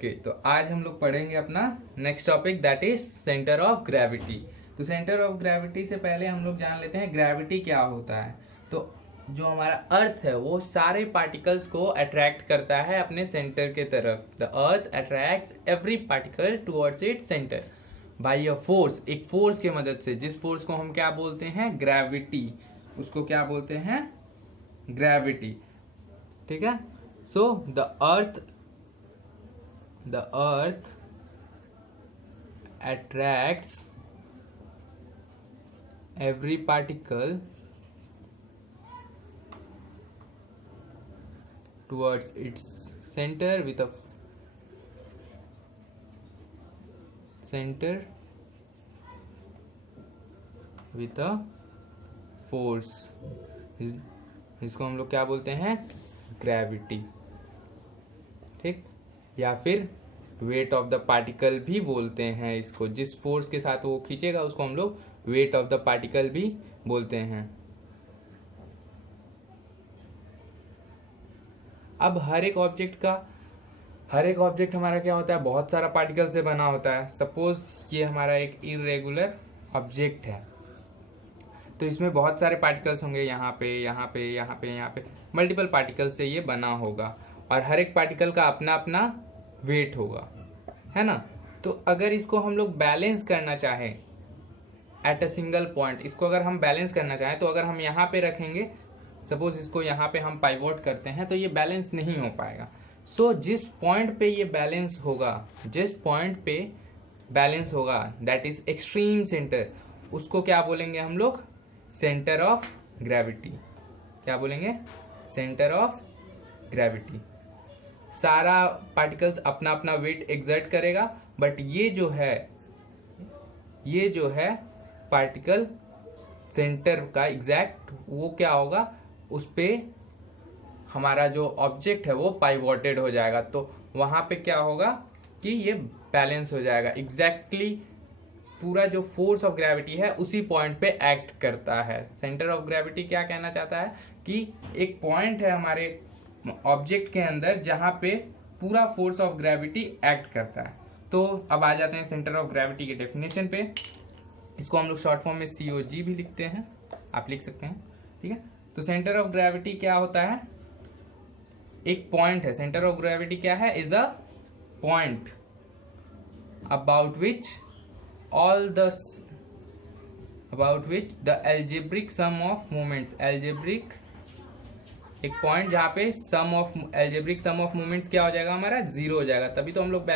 Okay तो आज हम लोग पढ़ेंगे अपना next topic that is centre of gravity. तो सेंटर ऑफ ग्रेविटी से पहले हम लोग जान लेते हैं ग्रेविटी क्या होता है। तो जो हमारा अर्थ है वो सारे पार्टिकल्स को अट्रैक्ट करता है अपने सेंटर के तरफ। The earth attracts every particle towards its centre by a force, एक फोर्स के मदद से, जिस फोर्स को हम क्या बोलते हैं, ग्रेविटी। उसको क्या बोलते हैं, ग्रेविटी। ठीक है। सो the earth attracts every particle towards its center with a force, इसको हम लोग क्या बोलते हैं, ग्रेविटी। ठीक, या फिर वेट ऑफ द पार्टिकल भी बोलते हैं इसको। जिस फोर्स के साथ वो खींचेगा उसको हम लोग वेट ऑफ द पार्टिकल भी बोलते हैं। अब हर एक ऑब्जेक्ट हमारा क्या होता है, बहुत सारा पार्टिकल से बना होता है। सपोज ये हमारा एक इरेगुलर ऑब्जेक्ट है, तो इसमें बहुत सारे पार्टिकल्स होंगे, यहाँ पे यहाँ पे यहाँ पे यहाँ पे मल्टीपल पार्टिकल से ये बना होगा, और हर एक पार्टिकल का अपना अपना वेट होगा, है ना। तो अगर इसको हम लोग बैलेंस करना चाहें एट अ सिंगल पॉइंट, इसको अगर हम बैलेंस करना चाहें तो अगर हम यहाँ पे रखेंगे, सपोज इसको यहाँ पे हम पाइवोट करते हैं, तो ये बैलेंस नहीं हो पाएगा। सो जिस पॉइंट पे ये बैलेंस होगा दैट इज एक्सट्रीम सेंटर, उसको क्या बोलेंगे हम लोग, सेंटर ऑफ ग्रेविटी। क्या बोलेंगे, सेंटर ऑफ ग्रेविटी। सारा पार्टिकल्स अपना अपना वेट एक्सर्ट करेगा, बट ये जो है पार्टिकल सेंटर का एग्जैक्ट वो क्या होगा, उस पे हमारा जो ऑब्जेक्ट है वो पाइवोटेड हो जाएगा। तो वहां पे क्या होगा कि ये बैलेंस हो जाएगा। एग्जैक्टली पूरा जो फोर्स ऑफ ग्रेविटी है उसी पॉइंट पे एक्ट करता है। सेंटर ऑफ ग्रेविटी क्या कहना चाहता है कि एक पॉइंट है हमारे ऑब्जेक्ट के अंदर जहां पे पूरा फोर्स ऑफ ग्रेविटी एक्ट करता है। तो अब आ जाते हैं सेंटर ऑफ ग्रेविटी के डेफिनेशन पे। इसको हम लोग शॉर्ट फॉर्म में COG भी लिखते हैं, आप लिख सकते हैं। ठीक है। तो सेंटर ऑफ ग्रेविटी क्या होता है, एक पॉइंट है। सेंटर ऑफ ग्रेविटी क्या है, is a point about which the algebraic sum of moments, एक पॉइंट जहाँ पे एल्जेब्रिक सम ऑफ मोमेंट्स क्या हो जाएगा, हमारा 0 हो जाएगा। तभी तो हम लोग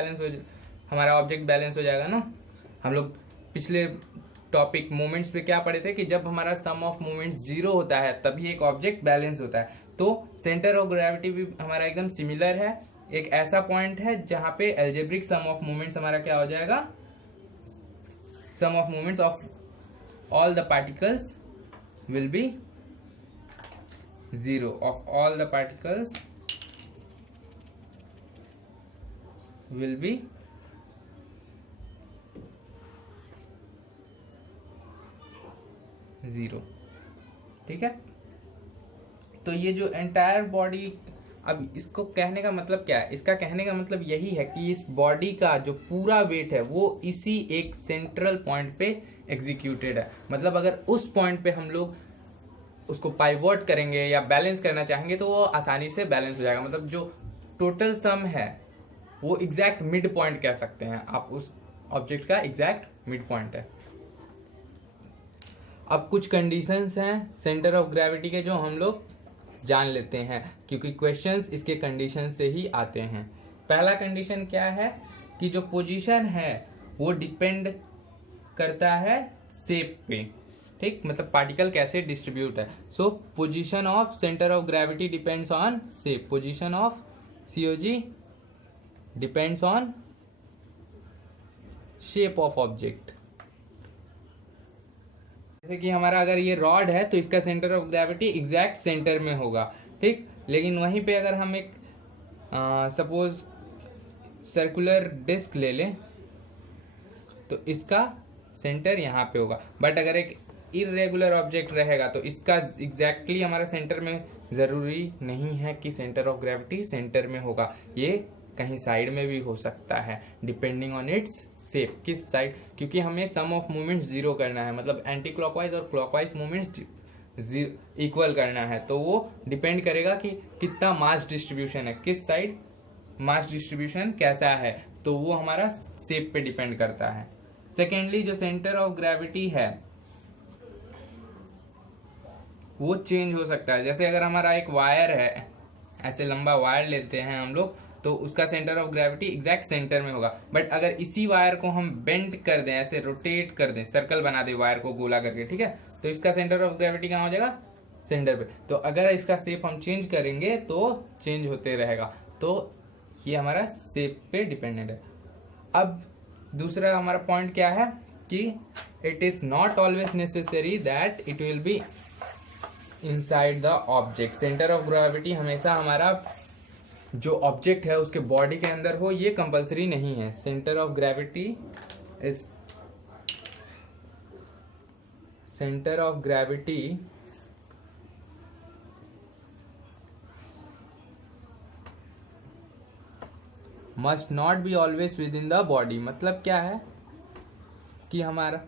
हमारा ऑब्जेक्ट बैलेंस हो जाएगा ना। हम लोग पिछले टॉपिक मोमेंट्स पे क्या पढ़े थे कि जब हमारा सम ऑफ मोमेंट्स 0 होता है तभी एक ऑब्जेक्ट बैलेंस होता है। तो सेंटर ऑफ ग्रेविटी भी हमारा एकदम सिमिलर है। एक ऐसा पॉइंट है जहाँ पे एल्जेब्रिक सम ऑफ मोमेंट्स हमारा क्या हो जाएगा, sum of moments of all the particles will be 0, of all the particles will be 0। ठीक है। तो ये जो एंटायर बॉडी, अब इसको कहने का मतलब क्या है, इसका कहने का मतलब यही है कि इस बॉडी का जो पूरा वेट है वो इसी एक सेंट्रल पॉइंट पे एग्जीक्यूटेड है। मतलब अगर उस पॉइंट पे हम लोग उसको पाइवोट करेंगे या बैलेंस करना चाहेंगे तो वो आसानी से बैलेंस हो जाएगा। मतलब जो टोटल सम है वो एग्जैक्ट मिड पॉइंट कह सकते हैं आप, उस ऑब्जेक्ट का एग्जैक्ट मिड पॉइंट है। अब कुछ कंडीशंस हैं सेंटर ऑफ ग्रेविटी के जो हम लोग जान लेते हैं, क्योंकि क्वेश्चंस इसके कंडीशन से ही आते हैं। पहला कंडीशन क्या है कि जो पोजीशन है वो डिपेंड करता है शेप पे। ठीक, मतलब पार्टिकल कैसे डिस्ट्रीब्यूट है। सो position of centre of gravity depends on shape, position of COG depends on shape of object. जैसे कि हमारा अगर ये रॉड है तो इसका centre of gravity exact centre में होगा। ठीक, लेकिन वहीं पे अगर हम एक सपोज सर्कुलर डिस्क ले लें तो इसका सेंटर यहाँ पे होगा। बट अगर एक इरेगुलर ऑब्जेक्ट रहेगा तो इसका हमारा सेंटर में जरूरी नहीं है कि सेंटर ऑफ ग्रेविटी सेंटर में होगा। ये कहीं साइड में भी हो सकता है, डिपेंडिंग ऑन इट्स शेप, किस साइड, क्योंकि हमें सम ऑफ मूवमेंट्स जीरो करना है, मतलब एंटी क्लॉकवाइज और क्लॉकवाइज मूवमेंट्स इक्वल करना है, तो वो डिपेंड करेगा कि कितना मास डिस्ट्रीब्यूशन है, किस साइड मास डिस्ट्रीब्यूशन कैसा है, तो वो हमारा शेप पे डिपेंड करता है। सेकेंडली जो सेंटर ऑफ ग्रेविटी है वो चेंज हो सकता है। जैसे अगर हमारा एक वायर है, ऐसे लंबा वायर लेते हैं हम लोग, तो उसका centre of gravity exact centre में होगा, बट अगर इसी वायर को हम बेंड कर दें, ऐसे रोटेट कर दें, सर्कल बना दें वायर को गोला करके, ठीक है, तो इसका सेंटर ऑफ ग्रेविटी कहाँ हो जाएगा, सेंटर पे। तो अगर इसका शेप हम चेंज करेंगे तो चेंज होते रहेगा, तो ये हमारा शेप पे डिपेंडेंट है। अब दूसरा हमारा पॉइंट क्या है कि it is not always necessary that it will be inside the object. Centre of gravity हमेशा हमारा जो ऑब्जेक्ट है उसके बॉडी के अंदर हो, ये कंपलसरी नहीं है। Centre of gravity is centre of gravity must not be always with in the body. मतलब क्या है कि हमारा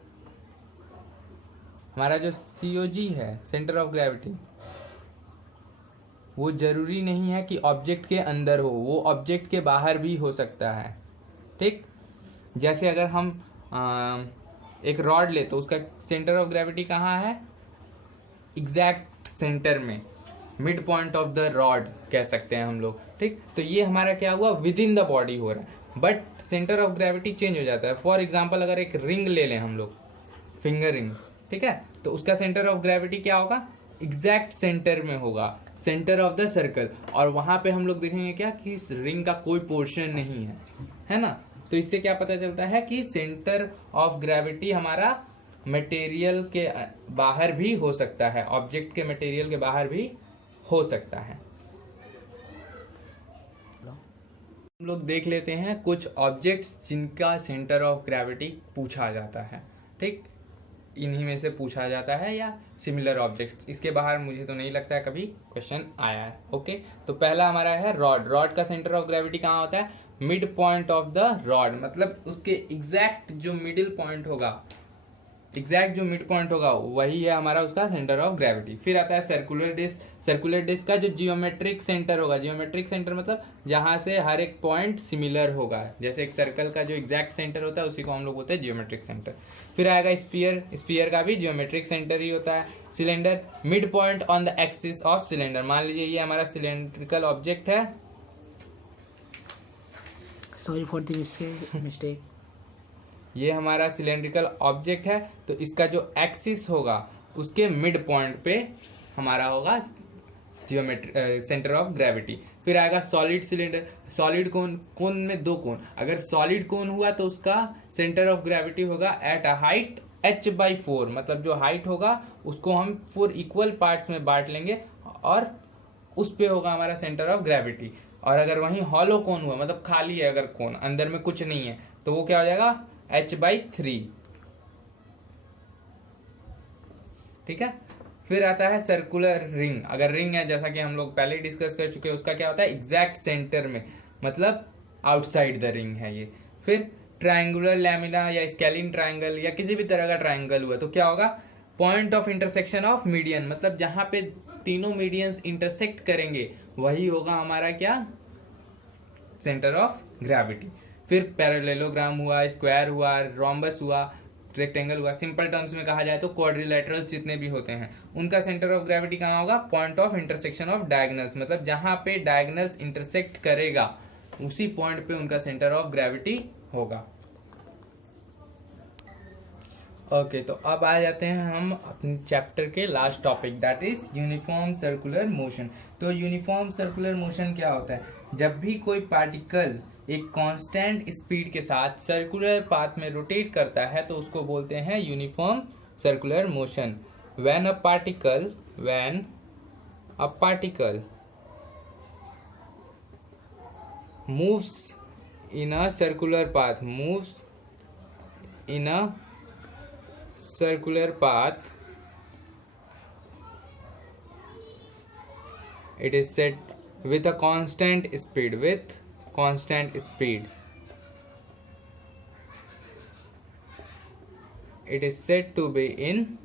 जो COG है, सेंटर ऑफ ग्रेविटी, वो जरूरी नहीं है कि ऑब्जेक्ट के अंदर हो, वो ऑब्जेक्ट के बाहर भी हो सकता है, ठीक। जैसे अगर हम एक रॉड ले तो उसका सेंटर ऑफ ग्रेविटी कहाँ है, एग्जैक्ट सेंटर में, mid point of the rod कह सकते हैं हम लोग, ठीक। तो ये हमारा क्या हुआ, विद इन द बॉडी हो रहा है, but centre of gravity change हो जाता है। फॉर एग्जाम्पल अगर एक रिंग ले लें हम लोग, फिंगर रिंग, ठीक है, तो उसका सेंटर ऑफ ग्रेविटी क्या होगा, एग्जैक्ट सेंटर में होगा, सेंटर ऑफ द सर्कल। और वहां पे हम लोग देखेंगे क्या कि इस रिंग का कोई पोर्शन नहीं है ना। तो इससे क्या पता चलता है कि सेंटर ऑफ ग्रेविटी हमारा मटेरियल के बाहर भी हो सकता है, ऑब्जेक्ट के मटेरियल के बाहर भी हो सकता है। हम लोग देख लेते हैं कुछ ऑब्जेक्ट्स जिनका सेंटर ऑफ ग्रेविटी पूछा जाता है, ठीक। इन्हीं में से पूछा जाता है या सिमिलर ऑब्जेक्ट्स, इसके बाहर मुझे तो नहीं लगता है कभी क्वेश्चन आया है। ओके, तो पहला हमारा है रॉड। रॉड का सेंटर ऑफ ग्रेविटी कहाँ होता है, mid point of the rod, मतलब उसके एग्जैक्ट जो मिडिल पॉइंट होगा, एग्जैक्ट जो मिड पॉइंट होगा वही है हमारा उसका सेंटर ऑफ ग्रेविटी। फिर आता है सर्कुलर डिस्क। सर्कुलर डिस्क का जो जियोमेट्रिक सेंटर होगा, जियोमेट्रिक सेंटर मतलब जहां से हर एक पॉइंट सिमिलर होगा, जैसे एक सर्कल का जो एग्जैक्ट सेंटर होता है उसी को हम लोग बोलते हैं जियोमेट्रिक सेंटर। फिर आएगा स्फीयर। स्फीयर का भी जियोमेट्रिक सेंटर ही होता है। Cylinder, mid point on the axis of cylinder. मान लीजिए ये हमारा सिलेंड्रिकल ऑब्जेक्ट है, सॉरी फॉर द मिस्टेक, ये हमारा सिलेंड्रिकल ऑब्जेक्ट है, तो इसका जो एक्सिस होगा उसके मिड पॉइंट पे हमारा होगा जियोमेट्री सेंटर ऑफ ग्रेविटी। फिर आएगा सॉलिड सिलेंडर। सॉलिड कोन, कोन में दो कोन, अगर सॉलिड कोन हुआ तो उसका सेंटर ऑफ ग्रेविटी होगा एट अ हाइट h/4, मतलब जो हाइट होगा उसको हम 4 इक्वल पार्ट्स में बांट लेंगे और उस पे होगा हमारा सेंटर ऑफ ग्रेविटी। और अगर वहीं हॉलो कोन हुआ, मतलब खाली है अगर कोन, अंदर में कुछ नहीं है, तो वो क्या हो जाएगा h/3, ठीक है। फिर आता है सर्कुलर रिंग। अगर रिंग है, जैसा कि हम लोग पहले डिस्कस कर चुके हैं, उसका क्या होता है एग्जैक्ट सेंटर में, मतलब आउटसाइड द रिंग है ये। फिर ट्रायंगुलर लैमिना या स्केलिन ट्रायंगल या किसी भी तरह का ट्रायंगल हुआ तो क्या होगा, point of intersection of median, मतलब जहां पे तीनों मीडियंस इंटरसेक्ट करेंगे वही होगा हमारा क्या, सेंटर ऑफ ग्रेविटी। फिर पैरेललोग्राम हुआ, स्क्वायर हुआ, रोम्बस हुआ, रेक्टेंगल हुआ। सिंपल टर्म्स में कहा जाए तो क्वाड्रिलेटरल्स जितने भी होते हैं उनका सेंटर ऑफ ग्रेविटी कहाँ होगा, point of intersection of diagonals, मतलब जहां पे डायगोनल्स इंटरसेक्ट करेगा उसी पॉइंट पे उनका सेंटर ऑफ ग्रेविटी होगा। ओके, तो अब आ जाते हैं हम अपने चैप्टर के last topic, that is uniform circular motion. तो यूनिफॉर्म सर्कुलर मोशन क्या होता है, जब भी कोई पार्टिकल एक कांस्टेंट स्पीड के साथ सर्कुलर पाथ में रोटेट करता है तो उसको बोलते हैं uniform circular motion. When a particle moves in a circular path, it is set with a constant speed, constant speed. It is said to be in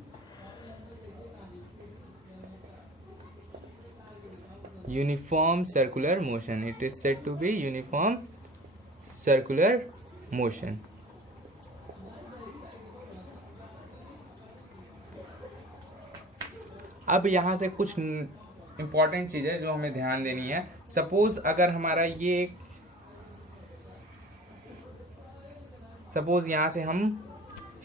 uniform circular motion. It is said to be uniform circular motion. अब यहाँ से कुछ important चीज़ें जो हमें ध्यान देनी है. सपोज अगर हमारा ये सपोज यहाँ से हम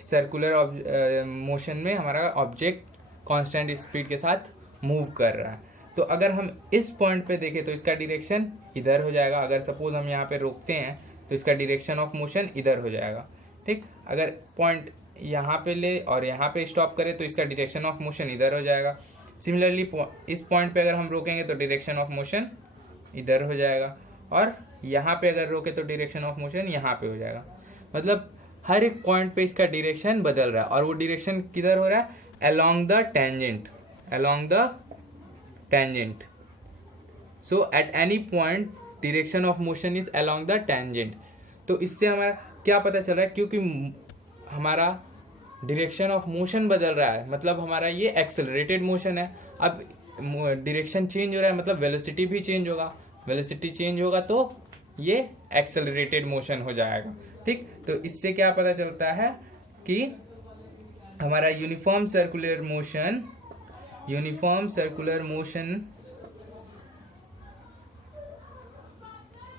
सर्कुलर मोशन में हमारा ऑब्जेक्ट कांस्टेंट स्पीड के साथ मूव कर रहा है, तो अगर हम इस पॉइंट पे देखें तो इसका डायरेक्शन इधर हो जाएगा. अगर सपोज हम यहाँ पे रोकते हैं तो इसका डायरेक्शन ऑफ मोशन इधर हो जाएगा. ठीक, अगर पॉइंट यहाँ पे ले और यहाँ पे स्टॉप करें तो इसका डायरेक्शन ऑफ मोशन इधर हो जाएगा. सिमिलरली इस पॉइंट पे अगर हम रोकेंगे तो डायरेक्शन ऑफ मोशन इधर हो जाएगा, और यहाँ पे अगर रोके तो डायरेक्शन ऑफ मोशन यहाँ पे हो जाएगा. मतलब हर एक पॉइंट पे इसका डायरेक्शन बदल रहा है, और वो डायरेक्शन किधर हो रहा है? Along the tangent. Along the tangent. So at any point direction of motion is along the tangent. तो इससे हमारा क्या पता चल रहा है? क्योंकि हमारा डायरेक्शन ऑफ मोशन बदल रहा है, मतलब हमारा ये एक्सेलरेटेड मोशन है. अब डायरेक्शन चेंज हो रहा है, मतलब वेलोसिटी भी चेंज होगा. वेलोसिटी चेंज होगा तो ये एक्सेलरेटेड मोशन हो जाएगा. ठीक, तो इससे क्या पता चलता है कि हमारा uniform circular motion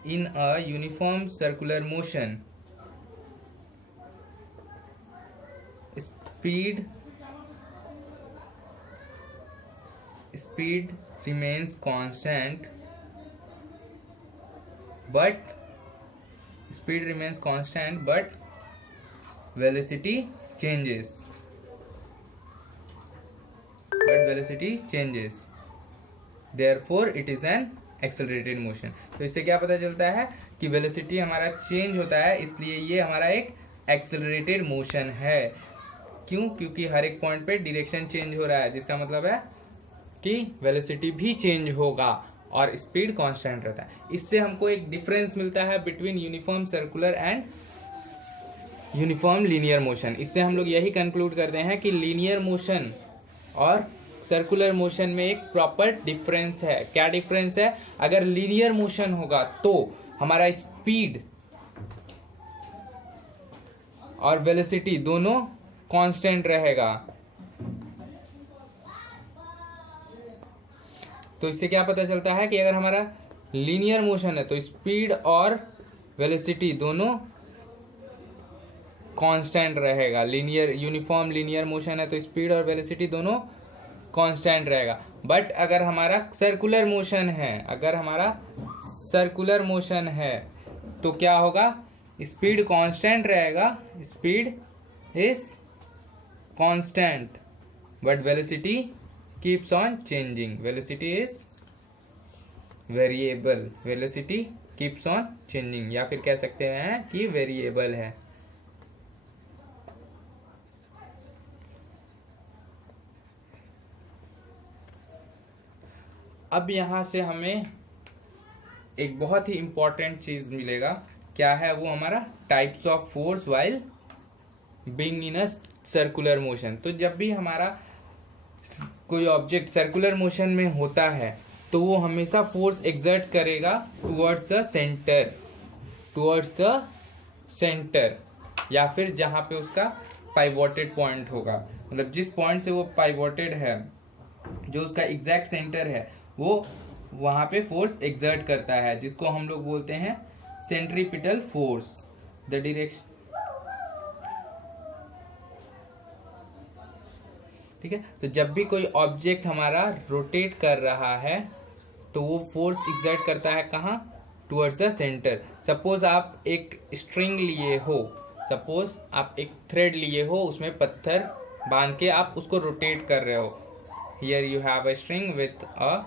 in a uniform circular motion, speed remains constant, but velocity changes. Therefore it is an accelerated motion. तो इससे क्या पता चलता है कि वेलोसिटी हमारा चेंज होता है, इसलिए ये हमारा एक एक्सेलरेटेड मोशन है. क्यों? क्योंकि हर एक पॉइंट पे डायरेक्शन चेंज हो रहा है, जिसका मतलब है कि वेलोसिटी भी चेंज होगा और स्पीड कांस्टेंट रहता है. इससे हमको एक डिफरेंस मिलता है between uniform circular and uniform linear motion. इससे हम लोग यही कंक्लूड करते हैं कि लीनियर मोशन और सर्कुलर मोशन में एक प्रॉपर डिफरेंस है. क्या डिफरेंस है? अगर लीनियर मोशन होगा तो हमारा स्पीड और वेलोसिटी दोनों कांस्टेंट रहेगा. तो इससे क्या पता चलता है कि अगर हमारा लीनियर मोशन है तो स्पीड और वेलोसिटी दोनों कांस्टेंट रहेगा. यूनिफॉर्म लीनियर मोशन है तो स्पीड और वेलोसिटी दोनों कांस्टेंट रहेगा. बट अगर हमारा सर्कुलर मोशन है तो क्या होगा? स्पीड कांस्टेंट रहेगा. Speed is constant but velocity keeps on changing. Velocity is variable. Velocity keeps on changing, या फिर कह सकते हैं कि वेरिएबल है. अब यहाँ से हमें एक बहुत ही इम्पॉर्टेंट चीज़ मिलेगा. क्या है वो? हमारा types of force while being in a circular motion. तो जब भी हमारा कोई ऑब्जेक्ट सर्कुलर मोशन में होता है तो वो हमेशा फोर्स एक्सर्ट करेगा टुवर्ड्स द सेंटर, या फिर जहाँ पे उसका पाइवोटेड पॉइंट होगा. मतलब जिस पॉइंट से वो पाइवोटेड है, जो उसका एग्जैक्ट सेंटर है, वो वहां पे फोर्स एक्सर्ट करता है, जिसको हम लोग बोलते हैं सेंट्रीपिटल फोर्स. The direction. ठीक है, तो जब भी कोई ऑब्जेक्ट हमारा रोटेट कर रहा है तो वो फोर्स एक्सर्ट करता है कहाँ? Towards the centre. सपोज आप एक स्ट्रिंग लिए हो, सपोज आप एक थ्रेड लिए हो, उसमें पत्थर बांध के आप उसको रोटेट कर रहे हो. Here you have a string with a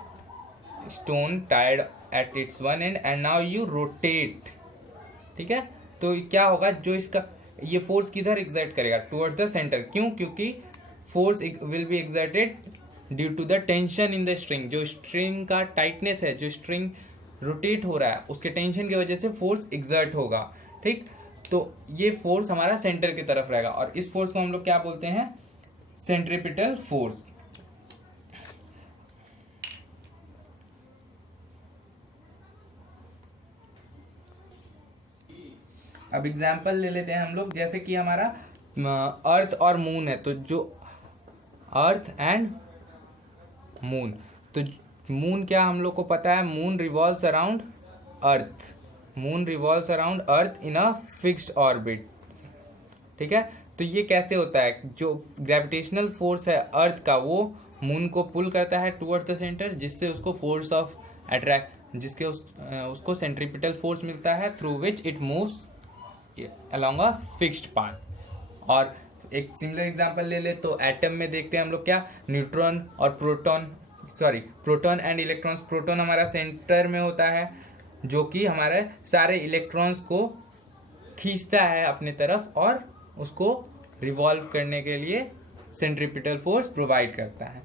stone tied at its one end and now you rotate. ठीक है, तो क्या होगा? जो इसका ये फोर्स किधर एक्सर्ट करेगा? Towards the centre. क्यों? क्योंकि force will be exerted due to the tension in the string. जो स्ट्रिंग का टाइटनेस है, जो स्ट्रिंग रोटेट हो रहा है उसके टेंशन की वजह से फोर्स एग्जर्ट होगा, ठीक। तो ये फोर्स हमारा सेंटर की तरफ रहेगा और इस फोर्स को हम लोग क्या बोलते हैं, सेंट्रीपिटल फोर्स। अब एग्जाम्पल ले लेते हैं हम लोग, जैसे कि हमारा अर्थ और मून है, तो जो अर्थ एंड मून, तो मून क्या हम लोग को पता है, moon revolves around earth, moon revolves around earth in a fixed orbit, ठीक है। तो ये कैसे होता है, जो ग्रेविटेशनल फोर्स है अर्थ का वो मून को पुल करता है टुवर्ड्स द सेंटर, जिससे उसको फोर्स ऑफ अट्रैक्ट, जिसके उसको सेंट्रीपिटल फोर्स मिलता है, through which it moves along a fixed path। और एक सिमिलर एग्जांपल ले ले तो एटम में देखते हैं हम लोग क्या, न्यूट्रॉन और प्रोटॉन एंड इलेक्ट्रॉन्स। प्रोटॉन हमारा सेंटर में होता है जो कि हमारे सारे इलेक्ट्रॉन्स को खींचता है अपने तरफ और उसको रिवॉल्व करने के लिए सेंट्रीपिटल फोर्स प्रोवाइड करता है।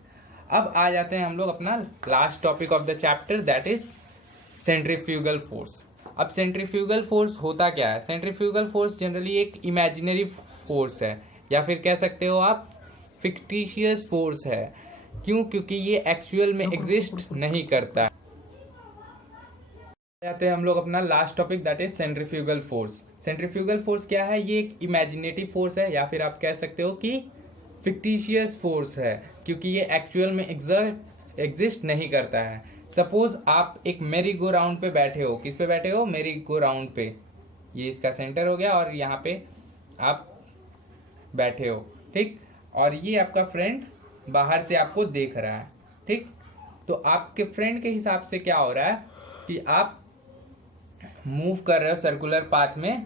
अब आ जाते हैं हम लोग अपना last topic of the chapter, that is centrifugal force. अब सेंट्रीफ्यूगल फोर्स होता क्या है, सेंट्रीफ्यूगल फोर्स जनरली एक इमेजिनरी फोर्स है या फिर कह सकते हो आप फिक्टिशियस फोर्स है। क्यों, क्योंकि ये एक्चुअल में एग्जिस्ट नहीं करता। जाते हैं हम लोग अपना last topic, that is centrifugal force. Centrifugal force क्या है, ये एक इमेजिनेटिव फोर्स है या फिर आप कह सकते हो कि फिक्टिशियस फोर्स है, क्योंकि ये एक्चुअल में एग्जिस्ट नहीं करता है। सपोज आप एक मेरी गो राउंड पे बैठे हो, किस पे बैठे हो, मेरी गो राउंड पे, ये इसका सेंटर हो गया और यहाँ पे आप बैठे हो, ठीक। और ये आपका फ्रेंड बाहर से आपको देख रहा है, ठीक। तो आपके फ्रेंड के हिसाब से क्या हो रहा है कि आप मूव कर रहे हो सर्कुलर पाथ में,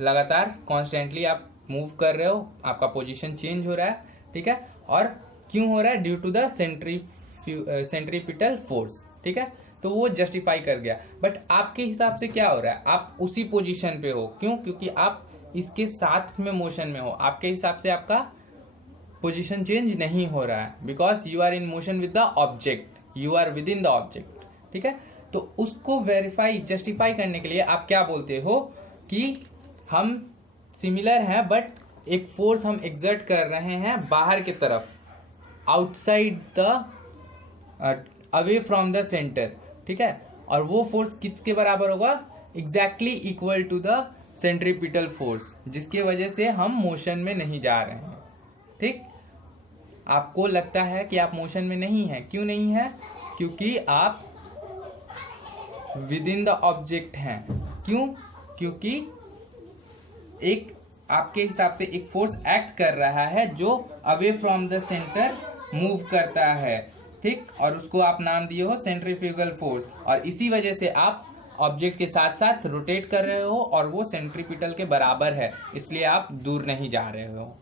लगातार कॉन्स्टेंटली आप मूव कर रहे हो, आपका पोजीशन चेंज हो रहा है, ठीक है। और क्यों हो रहा है, due to the centripetal force, ठीक है। तो वो जस्टिफाई कर गया। बट आपके हिसाब से क्या हो रहा है, आप उसी पोजीशन पे हो, क्यों, क्योंकि आप इसके साथ में मोशन में हो। आपके हिसाब से आपका पोजीशन चेंज नहीं हो रहा है, because you are in motion with the object, you are with in the object, ठीक है। तो उसको वेरीफाई, जस्टिफाई करने के लिए आप क्या बोलते हो कि हम सिमिलर हैं बट एक फोर्स हम एग्जर्ट कर रहे हैं बाहर की तरफ, outside the away from the centre, ठीक है। और वो फोर्स किसके बराबर होगा, exactly equal to the centripetal force, जिसकी वजह से हम मोशन में नहीं जा रहे हैं, ठीक। आपको लगता है कि आप मोशन में नहीं हैं, क्यों नहीं है, क्योंकि आप विद इन द ऑब्जेक्ट हैं। क्यों, क्योंकि एक आपके हिसाब से एक फोर्स एक्ट कर रहा है जो away from the centre move करता है, ठीक। और उसको आप नाम दिए हो सेंट्रीफ्यूगल फोर्स, और इसी वजह से आप ऑब्जेक्ट के साथ साथ रोटेट कर रहे हो और वो सेंट्रीपिटल के बराबर है, इसलिए आप दूर नहीं जा रहे हो।